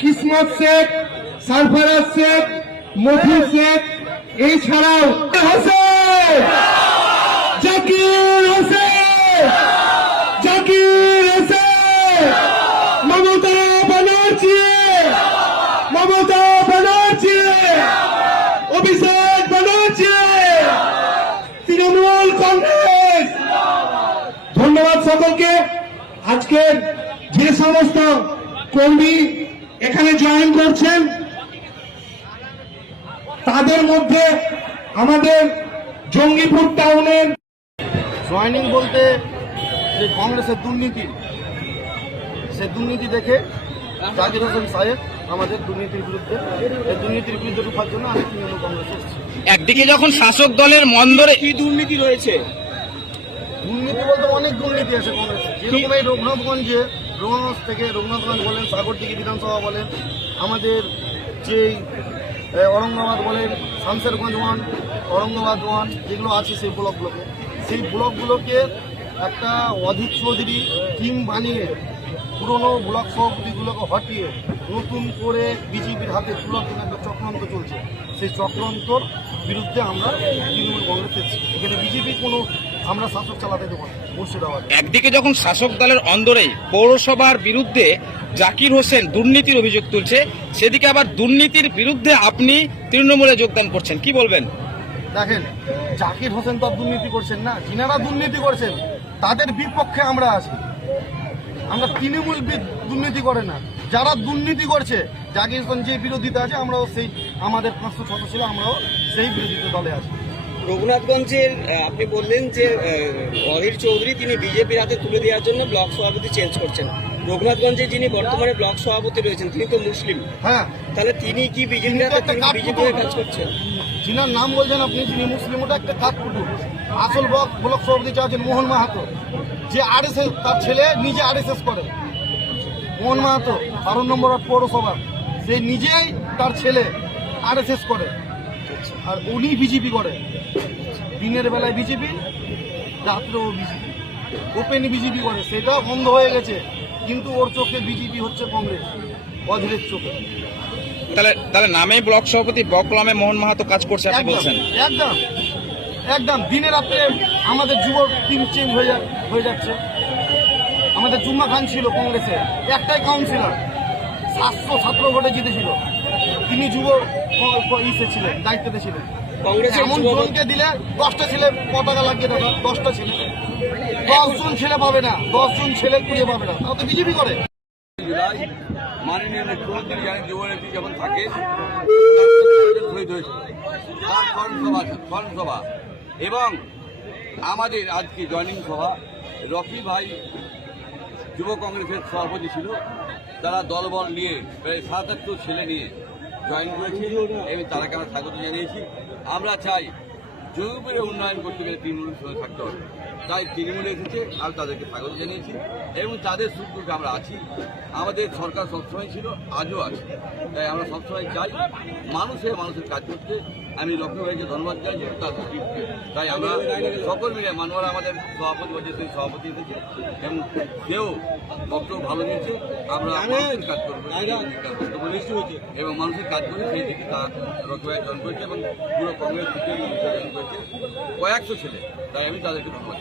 কিসমত শেখ, সারফরাজ শেখ, মফিজ শেখ, এছাড়াও হোসেন, জাকির হোসেন, জাকির হোসেন, মমতা ব্যানার্জি, মমতা ব্যানার্জি, অভিষেক ব্যানার্জি, তৃণমূল কংগ্রেস। ধন্যবাদ সকলকে। আজকের যে সমস্ত কর্মী এখানে জয়েন করছেন তাদের মধ্যে আমাদের জঙ্গিপুর টাউনের জয়েনিং বলতে যে কংগ্রেসের দুর্নীতি, সে দুর্নীতি দেখে জাকির হোসেন সাহেব আমাদের দুর্নীতির বিরুদ্ধে, এই দুর্নীতির বিরুদ্ধে রুখার জন্য আমি তৃণমূল কংগ্রেস এসেছি। একদিকে যখন শাসক দলের মন্দরে কি দুর্নীতি রয়েছে, দুর্নীতি বলতে অনেক দুর্নীতি আছে কংগ্রেসে। যেরকম এই রঘুনাথগঞ্জে, রঘুনাথগঞ্জ থেকে রঘুনাথগঞ্জ বলেন, সাগরদিঘি বিধানসভা বলেন, আমাদের যেই ঔরঙ্গাবাদ বলেন, শামশেরগঞ্জ ওয়ান, ঔরঙ্গাবাদ ওয়ান, যেগুলো আছে সেই ব্লকগুলোকে একটা অধীর চৌধুরী টিম বানিয়ে পুরনো ব্লক সভাপতিগুলোকে হটিয়ে নতুন করে বিজেপির হাতে তুলার জন্য একটা চক্রান্ত চলছে। সেই চক্রান্তর বিরুদ্ধে আমরা তৃণমূল কংগ্রেস, এখানে বিজেপি কোনো আমরা শাসক চালাতে দেবো না মুর্শিদাবাদ। একদিকে যখন শাসক দলের অন্দরেই পৌরসভার বিরুদ্ধে জাকির হোসেন দুর্নীতির অভিযোগ তুলছে, সেদিকে আবার দুর্নীতির বিরুদ্ধে আপনি তৃণমূলে যোগদান করছেন, কি বলবেন? দেখেন, জাকির হোসেন তো দুর্নীতি করছেন না, যিনারা দুর্নীতি করছেন তাদের বিপক্ষে আমরা আছি। আমরা তৃণমূল দুর্নীতি করে না, যারা দুর্নীতি করছে জাকির হোসেন যে বিরোধিতা আছে, আমরাও সেই আমাদের 500 সদস্য ছিল, আমরাও সেই বিরোধিতা দলে আছি। রঘুনাথগঞ্জের আপনি বললেন যে অধীর চৌধুরী তিনি বিজেপির হাতে তুলে দেওয়ার জন্য ব্লক সভাপতি চেঞ্জ করছেন। রঘুনাথগঞ্জে যিনি বর্তমানে ব্লক সভাপতি রয়েছেন তিনি তো মুসলিম, হ্যাঁ, তাহলে তিনি কি বিজেপির হাতে বিজেপি হয়ে কাজ করছেন? যিনার নাম বলছেন আপনি, যিনি মুসলিম, ওটা একটা কাঠপুটু। আসল ব্লক সভাপতি আছেন মোহন মাহাতো, যে আরএসএস, তার ছেলে নিজে আরএসএস করে। মোহন মাহাতো 12 নম্বর পৌরসভা, সে নিজেই তার ছেলে আরএসএস করে, আর উনি বিজেপি করে। দিনের বেলায় বিজেপি, রাত্রেও বিজেপি, ওপেন বিজেপি করে। সেটা বন্ধ হয়ে গেছে, কিন্তু ওর চোখে বিজেপি হচ্ছে কংগ্রেস, অধীরের চোখে। তাহলে নামেই ব্লক সভাপতি, বকলামে মোহন মাহাতো কাজ করছে আপনি বলছেন? একদম একদম দিনে রাত্রে আমাদের যুব টিম চেঞ্জ হয়ে যাচ্ছে। আমাদের জুম্মা খান ছিল কংগ্রেসে, একটাই কাউন্সিলর, 717 ভোটে জিতেছিল। তিনি যুব ইসে ছিলেন, দায়িত্বতে ছিলেন। এমন জনকে দিলে 10টা ছেলে পতাকা লাগিয়ে দেবে, 10টা ছেলে, 10 জন ছেলে পাবে না, 10 জন ছেলে খুঁজে পাবে না, তাও তো বিজেপি করে। মাননীয় মুখ্যমন্ত্রী জানেন যুবনেত্রী যখন থাকে স্মরণসভা এবং আমাদের আজকে জয়নিং সভা, রকি ভাই যুব কংগ্রেসের সভাপতি ছিল, তারা দলবল নিয়ে প্রায় 77 ছেলে নিয়ে জয়েন করেছে এবং তারাকে আমরা স্বাগত জানিয়েছি। আমরা চাই জঙ্গিপুরে উন্নয়ন করতে গেলে তৃণমূলের সঙ্গে থাকতে হবে, তাই তৃণমূলে এসেছে, আর তাদেরকে স্বাগত জানিয়েছি এবং তাদের সুযোগে আমরা আছি। আমাদের সরকার সবসময় ছিল, আজও আছে, তাই আমরা সবসময় চাই মানুষের কাজ করতে। আমি লক্ষ্মী ভাইকে ধন্যবাদ জানাই তার টিমকে। তাই আমরা সকল মিলে, মানবরা আমাদের সভাপতি বলছে, সেই সভাপতি এসেছে এবং সেও বক্তব্য ভালো দিয়েছে। আমরা মানুষের কাজ করবো এবং মানুষের কাজ করে সেই দিকে তার লক্ষ্মী ভাই জয়েন করেছে এবং পুরো কংগ্রেস থেকে জয়েন করেছে কয়েকশো ছেলে, তাই আমি তাদেরকে ধন্যবাদ।